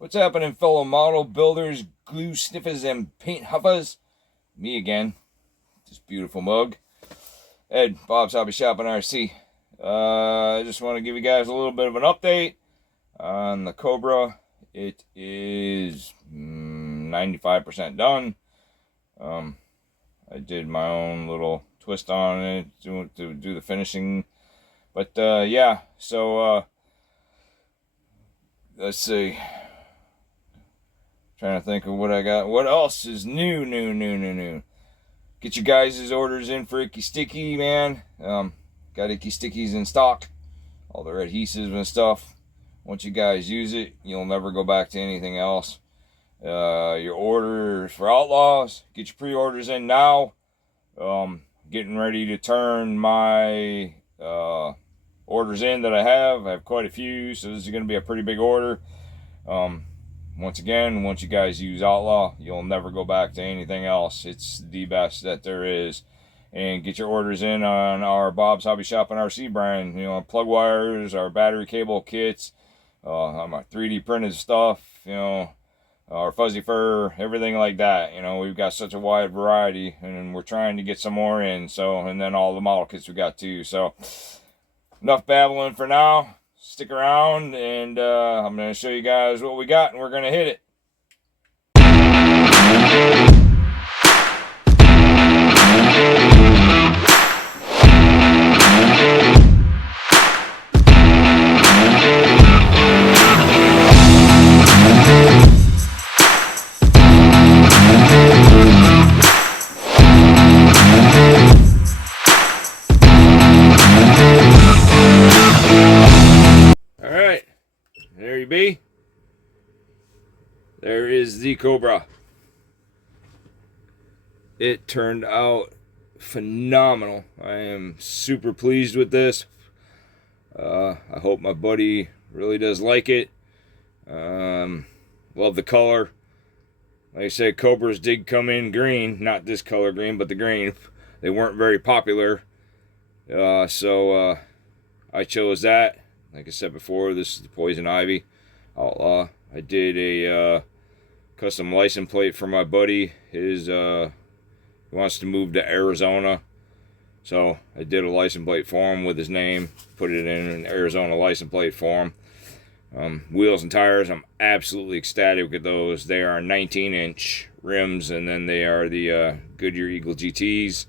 What's happening, fellow model builders, glue sniffers, and paint huffers? Me again. This beautiful mug. Ed, Bob's Hobby Shop in RC. I just want to give you guys a little bit of an update on the Cobra. It is 95% done. I did my own little twist on it to do the finishing. But yeah, so let's see. Trying to think of what I got. What else is new? Get your guys' orders in for Icky Sticky, man. Got Icky Stickies in stock. All the adhesives and stuff. Once you guys use it, you'll never go back to anything else. Your orders for Outlaws. Get your pre-orders in now. Getting ready to turn my orders in that I have. I have quite a few, so this is going to be a pretty big order. Once again, once you guys use Outlaw, you'll never go back to anything else. It's the best that there is. And get your orders in on our Bob's Hobby Shop and RC brand. You know, our plug wires, our battery cable kits, my 3D printed stuff, you know, our fuzzy fur, everything like that. You know, we've got such a wide variety, and we're trying to get some more in. So, and then all the model kits we got too. So, enough babbling for now. Stick around, and I'm going to show you guys what we got, and we're going to hit it. There you be. There is the Cobra. It turned out phenomenal. I am super pleased with this. I hope my buddy really does like it. Love the color. Like I said, Cobras did come in green. Not this color green, but the green. They weren't very popular. So I chose that. Like I said before, this is the Poison Ivy Outlaw. I did a custom license plate for my buddy. He wants to move to Arizona, so I did a license plate for him with his name. Put it in an Arizona license plate for him. Wheels and tires, I'm absolutely ecstatic with those. They are 19-inch rims, and then they are the Goodyear Eagle GTs.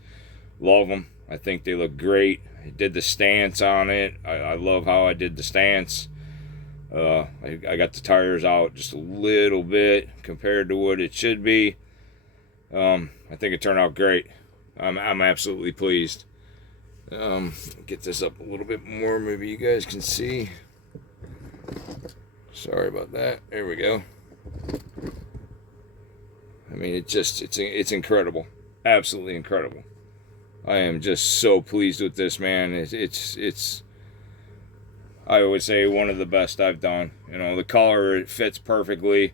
Love them. I think they look great. I did the stance on it. I love how I did the stance. I got the tires out just a little bit compared to what it should be. I think it turned out great. I'm absolutely pleased. Get this up a little bit more. Maybe you guys can see. Sorry about that. There we go. I mean, it's incredible. Absolutely incredible. I am just so pleased with this, man. It's I would say one of the best I've done. You know, the color, it fits perfectly.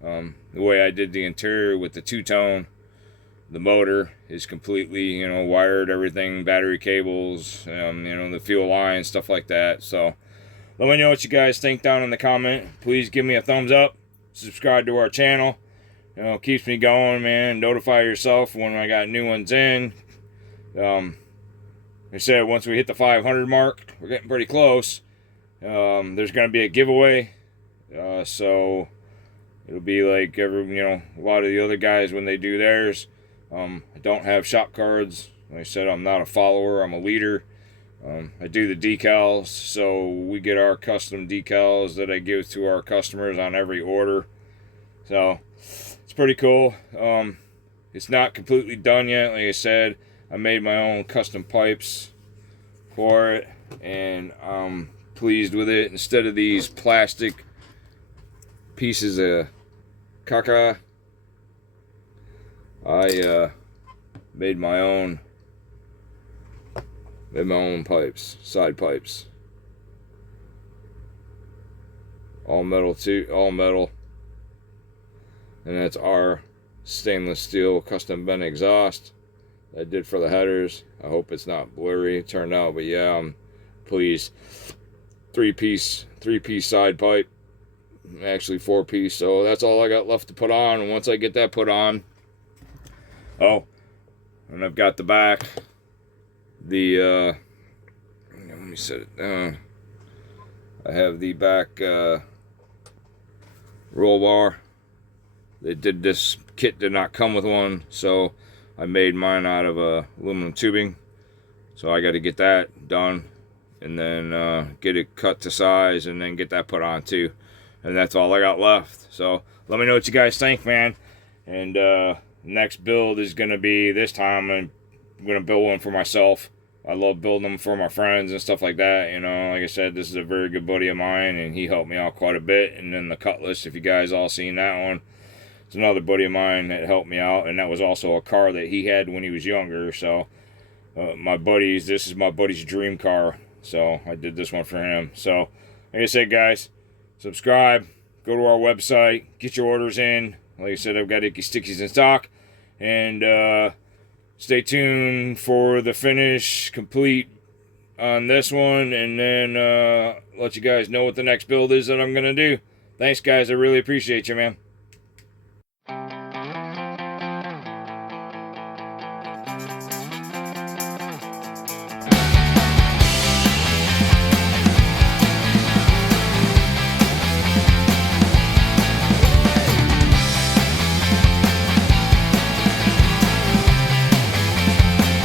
The way I did the interior with the two-tone, the motor is completely, you know, wired, everything, battery cables, you know, the fuel line, stuff like that. So let me know what you guys think down in the comment. Please give me a thumbs up. Subscribe to our channel. You know, it keeps me going, man. Notify yourself when I got new ones in. I said once we hit the 500 mark, we're getting pretty close. There's going to be a giveaway, so it'll be like a lot of the other guys when they do theirs. I don't have shop cards. Like I said, I'm not a follower, I'm a leader. I do the decals, so we get our custom decals that I give to our customers on every order. So it's pretty cool. It's not completely done yet. Like I said, I made my own custom pipes for it, and I'm pleased with it. Instead of these plastic pieces of caca, I made my own pipes, side pipes. All metal too, all metal. And that's our stainless steel custom bent exhaust I did for the headers. I hope it's not blurry. It turned out, but yeah, I'm pleased. Three piece side pipe actually 4-piece. So that's all I got left to put on. And once I get that put on, oh, and I've got the back, let me set it down. I have the back roll bar. This kit did not come with one, so I made mine out of aluminum tubing. So I got to get that done, and then get it cut to size, and then get that put on too. And that's all I got left. So let me know what you guys think, man. And next build is gonna be, this time I'm gonna build one for myself. I love building them for my friends and stuff like that. You know, like I said, this is a very good buddy of mine, and he helped me out quite a bit. And then the Cutlass, if you guys all seen that one, it's another buddy of mine that helped me out, and that was also a car that he had when he was younger. So this is my buddy's dream car, so I did this one for him. So like I said, guys, subscribe, go to our website, get your orders in. Like I said, I've got Icky Stickies in stock, and stay tuned for the finish complete on this one, and then let you guys know what the next build is that I'm gonna do. Thanks, guys. I really appreciate you, man.